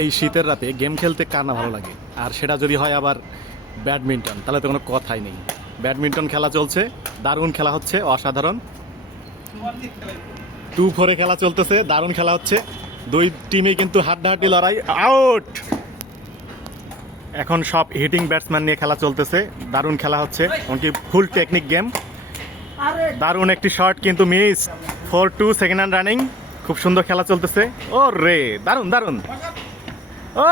এই শীতের রাতে গেম খেলতে কার না ভালো লাগে, আর সেটা যদি হয় আবার ব্যাডমিন্টন, তাহলে তো কোনো কথাই নেই। ব্যাডমিন্টন খেলা চলছে, দারুণ খেলা হচ্ছে, অসাধারণ। 2-4 খেলা চলতেছে, দারুণ খেলা হচ্ছে। দুই টিমে কিন্তু হাড্ডাহাড্ডি লড়াই। আউট! এখন সব হিটিং ব্যাটসম্যান নিয়ে খেলা চলতেছে, দারুণ খেলা হচ্ছে, এমনকি ফুল টেকনিক গেম। দারুণ একটি শট কিন্তু মিস। 4-2 সেকেন্ড রান রানিং, খুব সুন্দর খেলা চলতেছে। ও রে, দারুণ দারুণ, ও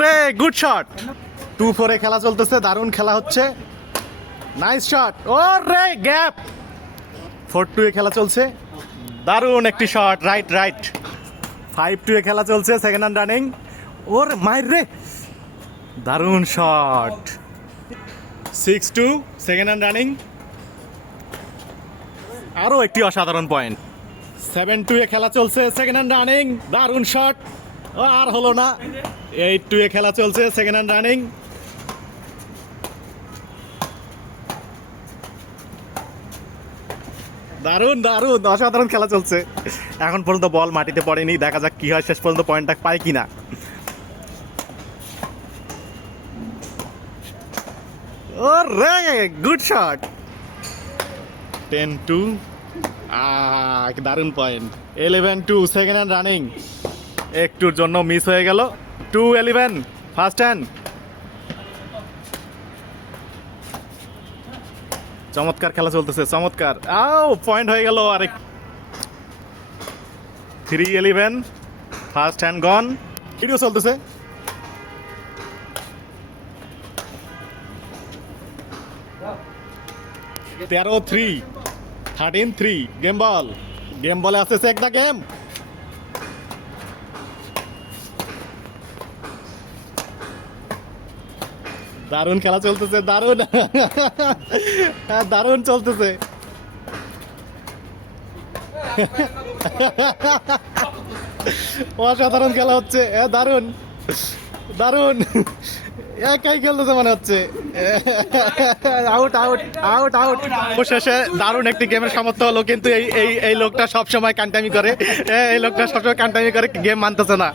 রে, গুড শট। 2-4 খেলা চলতেছে, দারুণ খেলা হচ্ছে, নাইস শট। ও রে, গ্যাপ। 4-2 খেলা চলছে, দারুণ একটি শট, রাইট রাইট। 5-2 খেলা চলছে, সেকেন্ড রান রানিং। ওর মাইর রে, দারুণ শট। 6-2 সেকেন্ড রান রানিং, আরও একটি অসাধারণ পয়েন্ট। 7-2 খেলা চলছে, সেকেন্ড রান রানিং, দারুণ শট। আর হলো না। 8-2 খেলা চলছে, সেকেন্ড রান রানিং। দারুণ দারুণ অসাধারণ খেলা চলছে। এখন পর্যন্ত বল মাটিতে পড়েনি, দেখা যাক কি হয়, শেষ পর্যন্ত পয়েন্টটা পায় কিনা। ও রে, গুড শট। 10-2, দারুণ পয়েন্ট। 11-2 সেকেন্ড রান রানিং, একটুর জন্য মিস হয়ে গেল। 2-11 ফার্স্ট হ্যান্ড। চমৎকার খেলা চলতেছে, চমৎকার। পয়েন্ট হয়ে গেল আরেক। 3-11 ফার্স্ট হ্যান্ড গন। ভিডিও চলতেছে। 13-3 13-3 গেম বল। গেম বলে আসতেছে একটা গেম। দারুণ খেলা চলতেছে, দারুণ দারুণ চলতেছে। অসাধারণ খেলা হচ্ছে, দারুণ দারুণ, একাই খেলতেছে মনে হচ্ছে। Out out out out. অবশেষে দারুণ একটি গেমের সামর্থ্য হলো, কিন্তু এই এই এই লোকটা সবসময় কান্টামি করে, এই লোকটা সবসময় কান্টামি করে, গেম মানতেছে না।